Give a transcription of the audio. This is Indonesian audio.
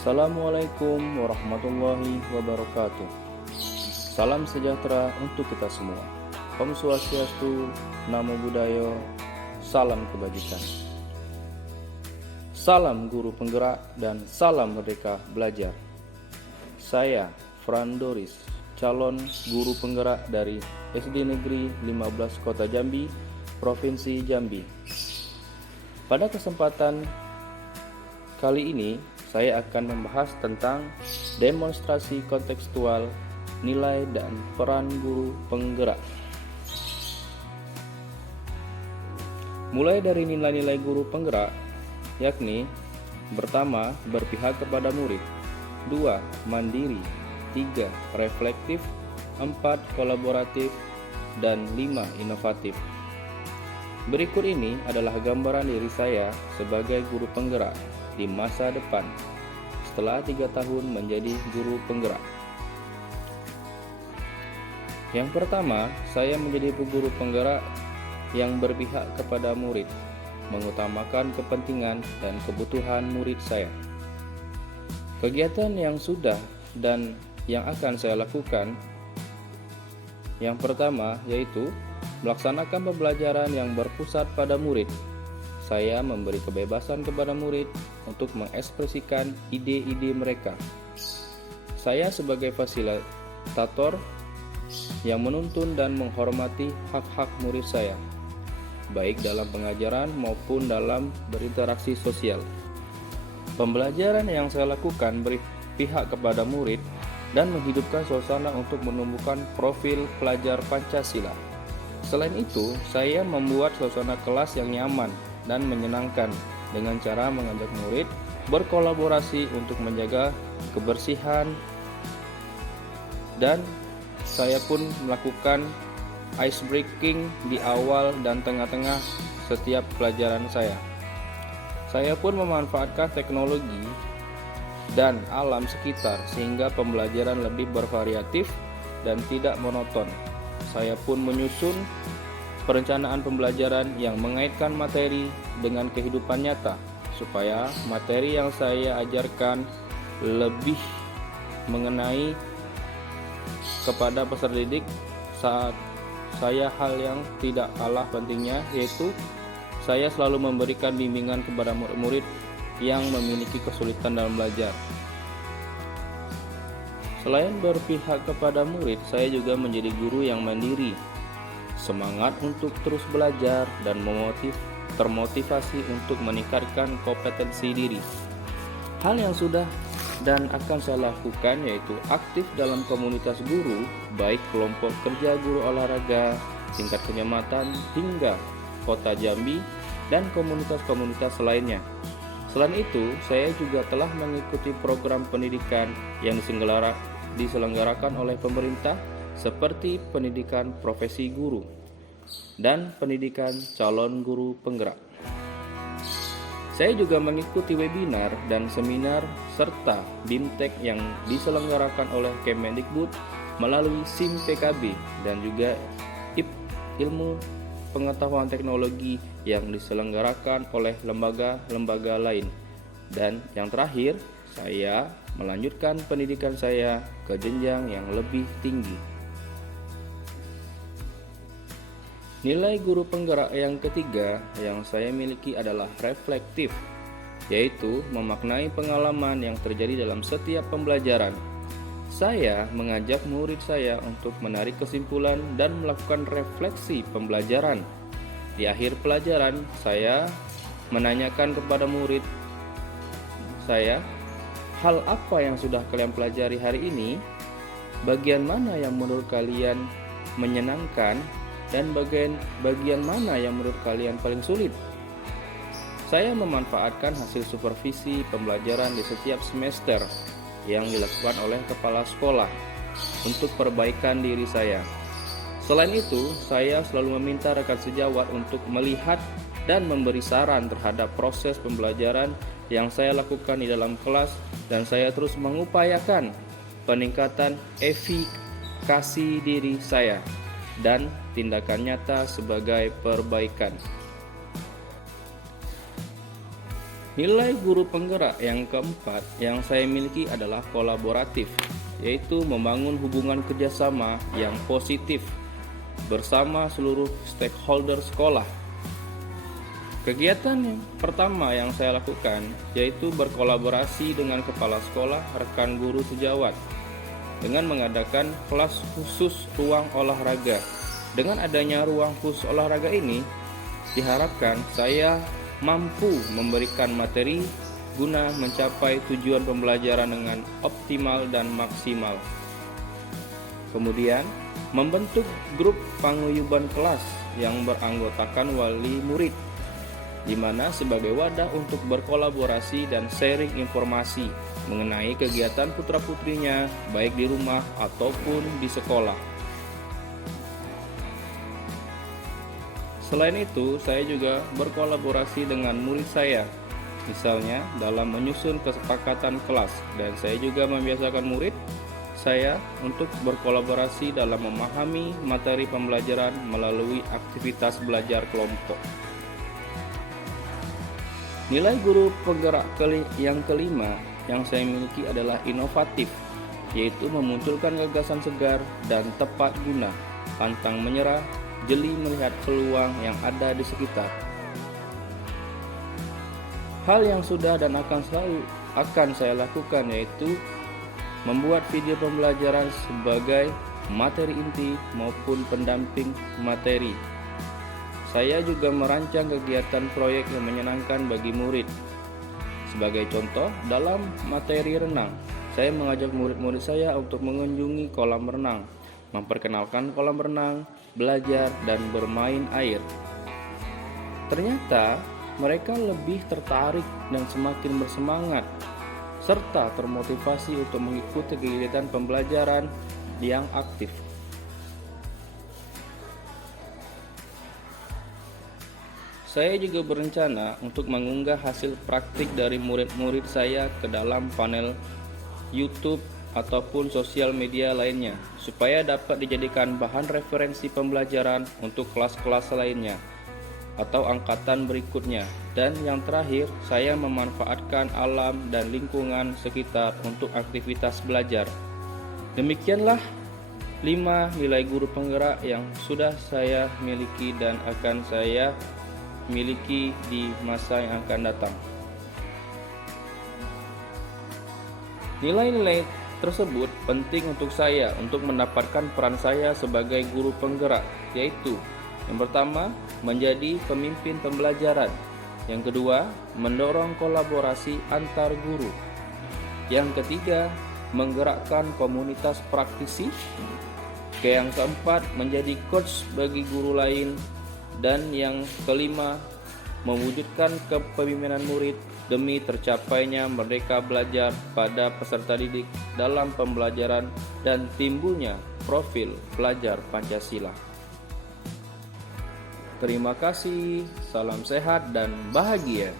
Assalamualaikum warahmatullahi wabarakatuh. Salam sejahtera untuk kita semua. Om Swastiastu, Namo Buddhaya, salam kebajikan. Salam guru penggerak dan salam merdeka belajar. Saya Fran Doris, calon guru penggerak dari SD Negeri 15 Kota Jambi, Provinsi Jambi. Pada kesempatan kali ini saya akan membahas tentang demonstrasi kontekstual, nilai dan peran guru penggerak. Mulai dari nilai-nilai guru penggerak, yakni pertama, berpihak kepada murid, 2. Mandiri, 3. Reflektif, 4. Kolaboratif, dan 5. Inovatif. Berikut ini adalah gambaran diri saya sebagai guru penggerak di masa depan setelah 3 tahun menjadi guru penggerak. Yang pertama, saya menjadi guru penggerak yang berpihak kepada murid, mengutamakan kepentingan dan kebutuhan murid saya. Kegiatan yang sudah dan yang akan saya lakukan, yang pertama yaitu melaksanakan pembelajaran yang berpusat pada murid. Saya memberi kebebasan kepada murid untuk mengekspresikan ide-ide mereka. Saya sebagai fasilitator yang menuntun dan menghormati hak-hak murid saya, baik dalam pengajaran maupun dalam berinteraksi sosial. Pembelajaran yang saya lakukan berpihak kepada murid dan menghidupkan suasana untuk menumbuhkan profil pelajar Pancasila. Selain itu, saya membuat suasana kelas yang nyaman dan menyenangkan dengan cara mengajak murid berkolaborasi untuk menjaga kebersihan, dan saya pun melakukan ice breaking di awal dan tengah-tengah setiap pelajaran saya. Saya pun memanfaatkan teknologi dan alam sekitar sehingga pembelajaran lebih bervariatif dan tidak monoton. Saya pun menyusun perencanaan pembelajaran yang mengaitkan materi dengan kehidupan nyata, supaya materi yang saya ajarkan lebih mengenai kepada peserta didik saat saya. Hal yang tidak kalah pentingnya yaitu saya selalu memberikan bimbingan kepada murid-murid yang memiliki kesulitan dalam belajar. Selain berpihak kepada murid, saya juga menjadi guru yang mandiri, semangat untuk terus belajar dan termotivasi untuk meningkatkan kompetensi diri. Hal yang sudah dan akan saya lakukan yaitu aktif dalam komunitas guru, baik kelompok kerja guru olahraga tingkat kecamatan hingga kota Jambi dan komunitas-komunitas lainnya. Selain itu, saya juga telah mengikuti program pendidikan yang diselenggarakan oleh pemerintah seperti pendidikan profesi guru dan pendidikan calon guru penggerak. Saya juga mengikuti webinar dan seminar serta BIMTEK yang diselenggarakan oleh Kemendikbud melalui SIM PKB dan juga Ilmu Pengetahuan Teknologi yang diselenggarakan oleh lembaga-lembaga lain. Dan yang terakhir, saya melanjutkan pendidikan saya ke jenjang yang lebih tinggi. Nilai guru penggerak yang ketiga yang saya miliki adalah reflektif, yaitu memaknai pengalaman yang terjadi dalam setiap pembelajaran. Saya mengajak murid saya untuk menarik kesimpulan dan melakukan refleksi pembelajaran. Di akhir pelajaran, saya menanyakan kepada murid saya, hal apa yang sudah kalian pelajari hari ini? Bagian mana yang menurut kalian menyenangkan? Dan bagian mana yang menurut kalian paling sulit? Saya memanfaatkan hasil supervisi pembelajaran di setiap semester yang dilakukan oleh kepala sekolah untuk perbaikan diri saya. Selain itu, saya selalu meminta rekan sejawat untuk melihat dan memberi saran terhadap proses pembelajaran yang saya lakukan di dalam kelas, dan saya terus mengupayakan peningkatan efikasi diri saya dan tindakan nyata sebagai perbaikan. Nilai guru penggerak yang keempat yang saya miliki adalah kolaboratif, yaitu membangun hubungan kerjasama yang positif bersama seluruh stakeholder sekolah. Kegiatan yang pertama yang saya lakukan yaitu berkolaborasi dengan kepala sekolah, rekan guru sejawat dengan mengadakan kelas khusus ruang olahraga. Dengan adanya ruang khusus olahraga ini, diharapkan saya mampu memberikan materi guna mencapai tujuan pembelajaran dengan optimal dan maksimal. Kemudian, membentuk grup paguyuban kelas yang beranggotakan wali murid, di mana sebagai wadah untuk berkolaborasi dan sharing informasi mengenai kegiatan putra-putrinya baik di rumah ataupun di sekolah. Selain itu, saya juga berkolaborasi dengan murid saya, misalnya dalam menyusun kesepakatan kelas, dan saya juga membiasakan murid saya untuk berkolaborasi dalam memahami materi pembelajaran melalui aktivitas belajar kelompok. Nilai guru penggerak yang kelima yang saya miliki adalah inovatif, yaitu memunculkan gagasan segar dan tepat guna, pantang menyerah, jeli melihat peluang yang ada di sekitar. Hal yang sudah dan akan saya lakukan yaitu membuat video pembelajaran sebagai materi inti maupun pendamping materi. Saya juga merancang kegiatan proyek yang menyenangkan bagi murid. Sebagai contoh, dalam materi renang, saya mengajak murid-murid saya untuk mengunjungi kolam renang, memperkenalkan kolam renang, belajar, dan bermain air. Ternyata mereka lebih tertarik dan semakin bersemangat serta termotivasi untuk mengikuti kegiatan pembelajaran yang aktif. Saya juga berencana untuk mengunggah hasil praktik dari murid-murid saya ke dalam panel YouTube ataupun sosial media lainnya, supaya dapat dijadikan bahan referensi pembelajaran untuk kelas-kelas lainnya atau angkatan berikutnya. Dan yang terakhir, saya memanfaatkan alam dan lingkungan sekitar untuk aktivitas belajar. Demikianlah 5 nilai guru penggerak yang sudah saya miliki dan akan saya miliki di masa yang akan datang. Nilai-nilai tersebut penting untuk saya untuk mendapatkan peran saya sebagai guru penggerak, yaitu yang pertama, menjadi pemimpin pembelajaran. Yang kedua, mendorong kolaborasi antar guru. Yang ketiga, menggerakkan komunitas praktisi. Yang keempat, menjadi coach bagi guru lain. Dan yang kelima, mewujudkan kepemimpinan murid demi tercapainya merdeka belajar pada peserta didik dalam pembelajaran dan timbulnya profil pelajar Pancasila. Terima kasih, salam sehat dan bahagia.